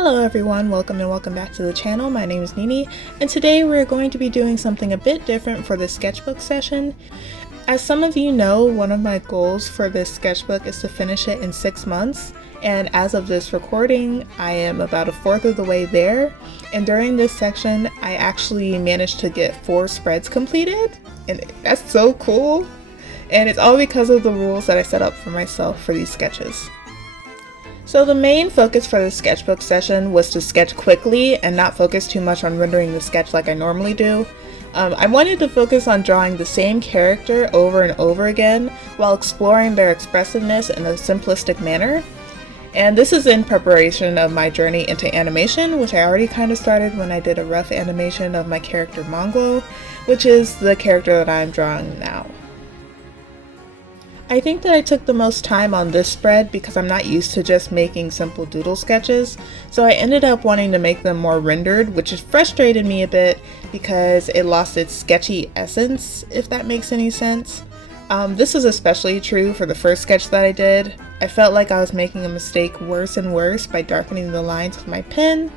Hello everyone, welcome back to the channel. My name is Nini, and today we're going to be doing something a bit different for this sketchbook session. As some of you know, one of my goals for this sketchbook is to finish it in 6 months, and as of this recording, I am about a fourth of the way there, and during this section, I actually managed to get 4 spreads completed, and that's so cool! And it's all because of the rules that I set up for myself for these sketches. So the main focus for the sketchbook session was to sketch quickly and not focus too much on rendering the sketch like I normally do. I wanted to focus on drawing the same character over and over again while exploring their expressiveness in a simplistic manner. And this is in preparation of my journey into animation, which I already kind of started when I did a rough animation of my character Mongo, which is the character that I'm drawing now. I think that I took the most time on this spread because I'm not used to just making simple doodle sketches, so I ended up wanting to make them more rendered, which has frustrated me a bit because it lost its sketchy essence, if that makes any sense. This is especially true for the first sketch that I did. I felt like I was making a mistake worse and worse by darkening the lines with my pen.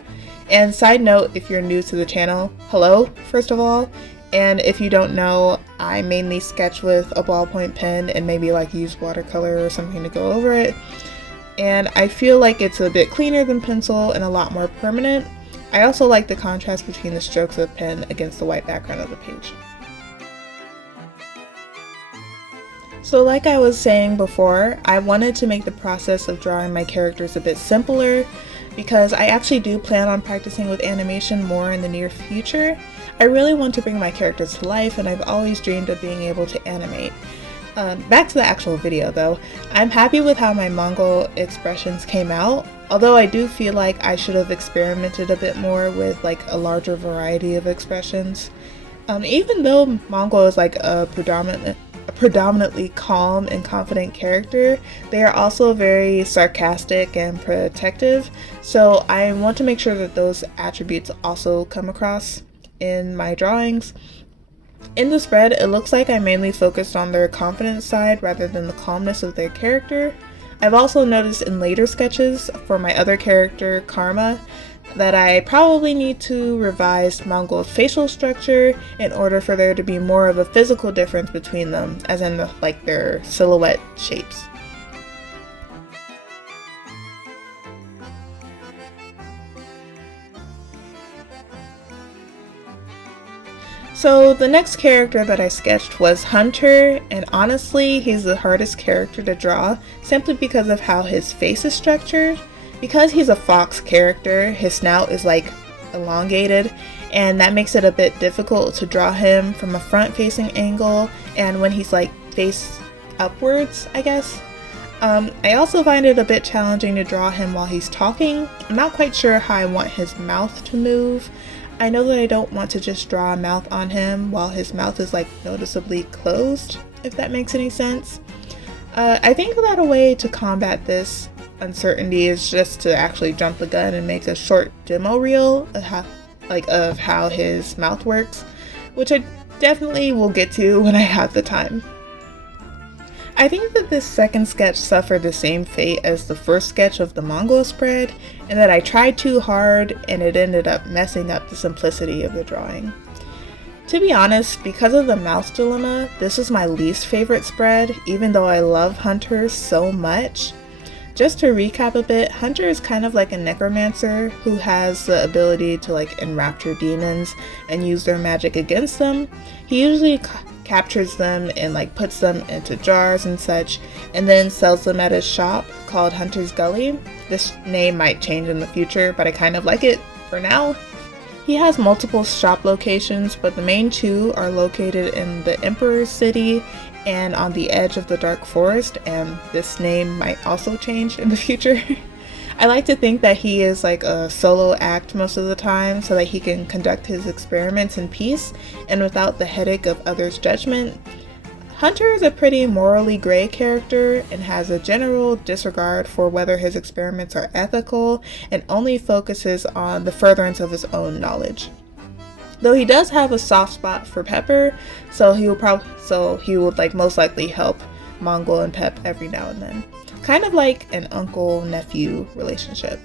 And side note, if you're new to the channel, hello, first of all. And if you don't know, I mainly sketch with a ballpoint pen and maybe use watercolor or something to go over it. And I feel like it's a bit cleaner than pencil and a lot more permanent. I also like the contrast between the strokes of the pen against the white background of the page. So like I was saying before, I wanted to make the process of drawing my characters a bit simpler because I actually do plan on practicing with animation more in the near future. I really want to bring my characters to life, and I've always dreamed of being able to animate. Back to the actual video though, I'm happy with how my Mongo expressions came out, although I do feel like I should have experimented a bit more with a larger variety of expressions. Even though Mongo is a predominantly calm and confident character, they are also very sarcastic and protective, so I want to make sure that those attributes also come across in my drawings. In the spread, it looks like I mainly focused on their confidence side rather than the calmness of their character. I've also noticed in later sketches for my other character, Karma, that I probably need to revise Mongo's facial structure in order for there to be more of a physical difference between them, as in their silhouette shapes. So the next character that I sketched was Hunter, and honestly he's the hardest character to draw simply because of how his face is structured. Because he's a fox character, his snout is elongated, and that makes it a bit difficult to draw him from a front facing angle and when he's face upwards, I guess. I also find it a bit challenging to draw him while he's talking. I'm not quite sure how I want his mouth to move. I know that I don't want to just draw a mouth on him while his mouth is noticeably closed, if that makes any sense. I think that a way to combat this uncertainty is just to actually jump the gun and make a short demo reel of how his mouth works, which I definitely will get to when I have the time. I think that this second sketch suffered the same fate as the first sketch of the Mongo spread, and that I tried too hard and it ended up messing up the simplicity of the drawing. To be honest, because of the mouth dilemma, this is my least favorite spread, even though I love Hunter so much. Just to recap a bit, Hunter is kind of like a necromancer who has the ability to enrapture demons and use their magic against them. He usually captures them and puts them into jars and such, and then sells them at his shop called Hunter's Gully. This name might change in the future, but I kind of like it for now. He has multiple shop locations, but the main 2 are located in the Emperor's City and on the edge of the Dark Forest, and this name might also change in the future. I like to think that he is a solo act most of the time so that he can conduct his experiments in peace and without the headache of others' judgment. Hunter is a pretty morally gray character and has a general disregard for whether his experiments are ethical and only focuses on the furtherance of his own knowledge. Though he does have a soft spot for Pepper, so he would most likely help Mongo and Pep every now and then. Kind of like an uncle-nephew relationship.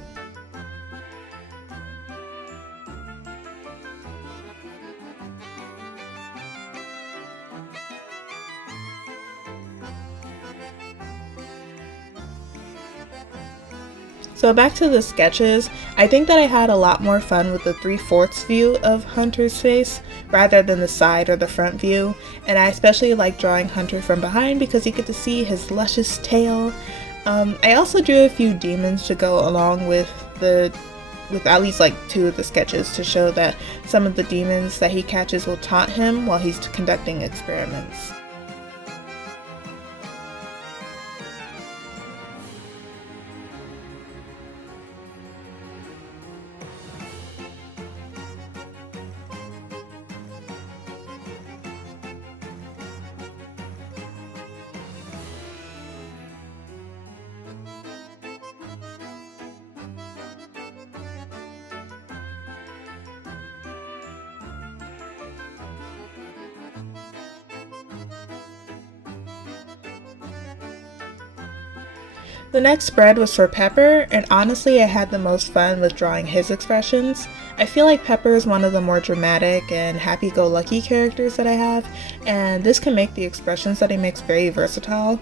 So back to the sketches, I think that I had a lot more fun with the 3/4 view of Hunter's face rather than the side or the front view, and I especially like drawing Hunter from behind because you get to see his luscious tail. I also drew a few demons to go along with at least like 2 of the sketches to show that some of the demons that he catches will taunt him while he's conducting experiments. The next spread was for Pepper, and honestly I had the most fun with drawing his expressions. I feel like Pepper is one of the more dramatic and happy-go-lucky characters that I have, and this can make the expressions that he makes very versatile.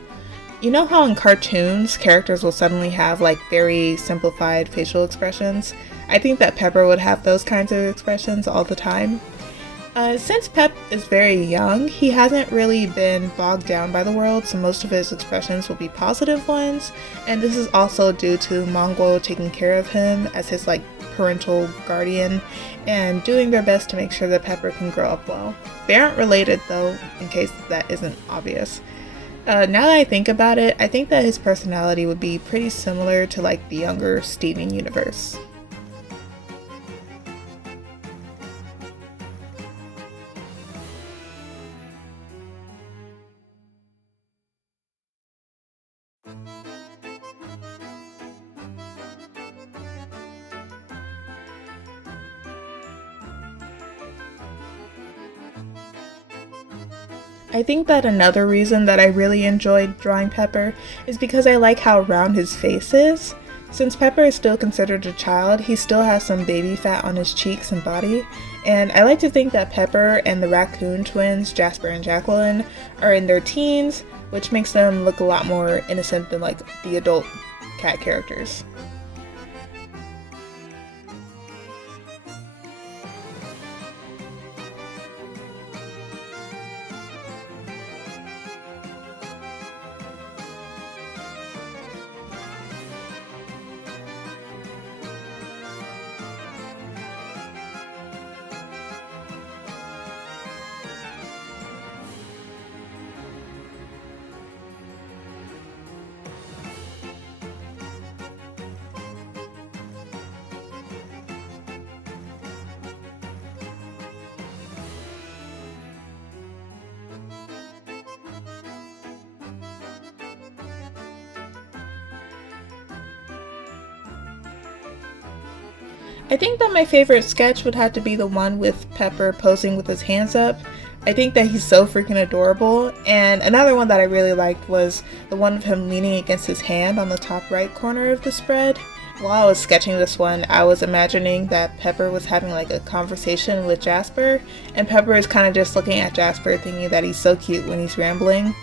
You know how in cartoons, characters will suddenly have like very simplified facial expressions? I think that Pepper would have those kinds of expressions all the time. Since Pep is very young, he hasn't really been bogged down by the world, so most of his expressions will be positive ones, and this is also due to Mongol taking care of him as his like parental guardian and doing their best to make sure that Pepper can grow up well. They aren't related though, in case that isn't obvious. Now that I think about it, I think that his personality would be pretty similar to like the younger Steven Universe. I think that another reason that I really enjoyed drawing Pepper is because I like how round his face is. Since Pepper is still considered a child, he still has some baby fat on his cheeks and body, and I like to think that Pepper and the raccoon twins, Jasper and Jacqueline, are in their teens, which makes them look a lot more innocent than like the adult cat characters. I think that my favorite sketch would have to be the one with Pepper posing with his hands up. I think that he's so freaking adorable. And another one that I really liked was the one of him leaning against his hand on the top right corner of the spread. While I was sketching this one, I was imagining that Pepper was having like a conversation with Jasper, and Pepper is kind of just looking at Jasper thinking that he's so cute when he's rambling.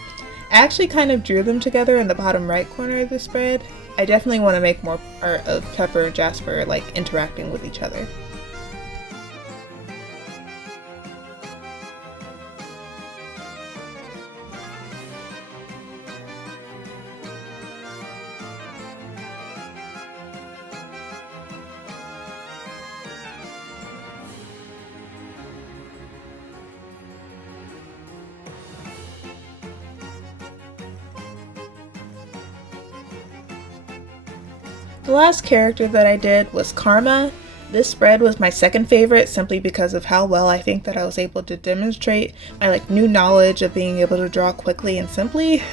I actually kind of drew them together in the bottom right corner of the spread. I definitely want to make more art of Pepper and Jasper like interacting with each other. The last character that I did was Karma. This spread was my second favorite simply because of how well I think that I was able to demonstrate my new knowledge of being able to draw quickly and simply.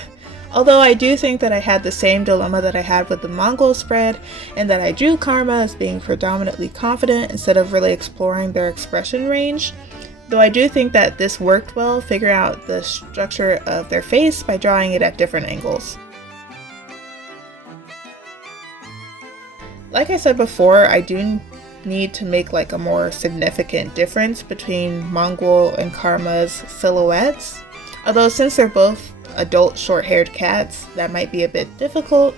Although I do think that I had the same dilemma that I had with the Mongol spread, and that I drew Karma as being predominantly confident instead of really exploring their expression range. Though I do think that this worked well, figuring out the structure of their face by drawing it at different angles. Like I said before, I do need to make a more significant difference between Mongol and Karma's silhouettes. Although since they're both adult short-haired cats, that might be a bit difficult.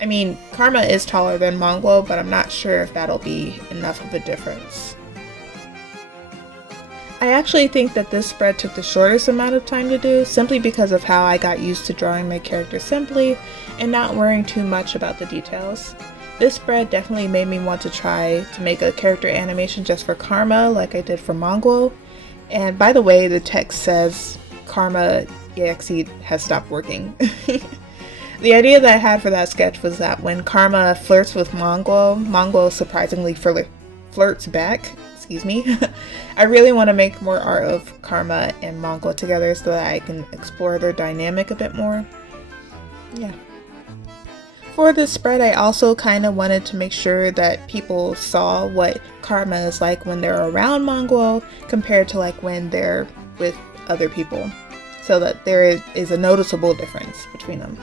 I mean, Karma is taller than Mongwo, but I'm not sure if that'll be enough of a difference. I actually think that this spread took the shortest amount of time to do, simply because of how I got used to drawing my character simply and not worrying too much about the details. This spread definitely made me want to try to make a character animation just for Karma like I did for Mongwo. And by the way, the text says Karma EXE has stopped working. The idea that I had for that sketch was that when Karma flirts with Mongwo, Mongwo surprisingly flirts back. Excuse me. I really want to make more art of Karma and Mongwo together so that I can explore their dynamic a bit more. Yeah. For this spread, I also kind of wanted to make sure that people saw what Karma is like when they're around Mongwo compared to like when they're with other people, so that there is a noticeable difference between them.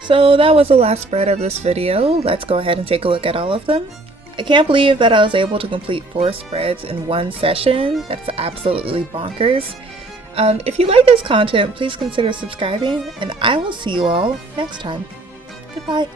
So that was the last spread of this video. Let's go ahead and take a look at all of them. I can't believe that I was able to complete 4 spreads in one session. That's absolutely bonkers. If you like this content, please consider subscribing, and I will see you all next time. Goodbye.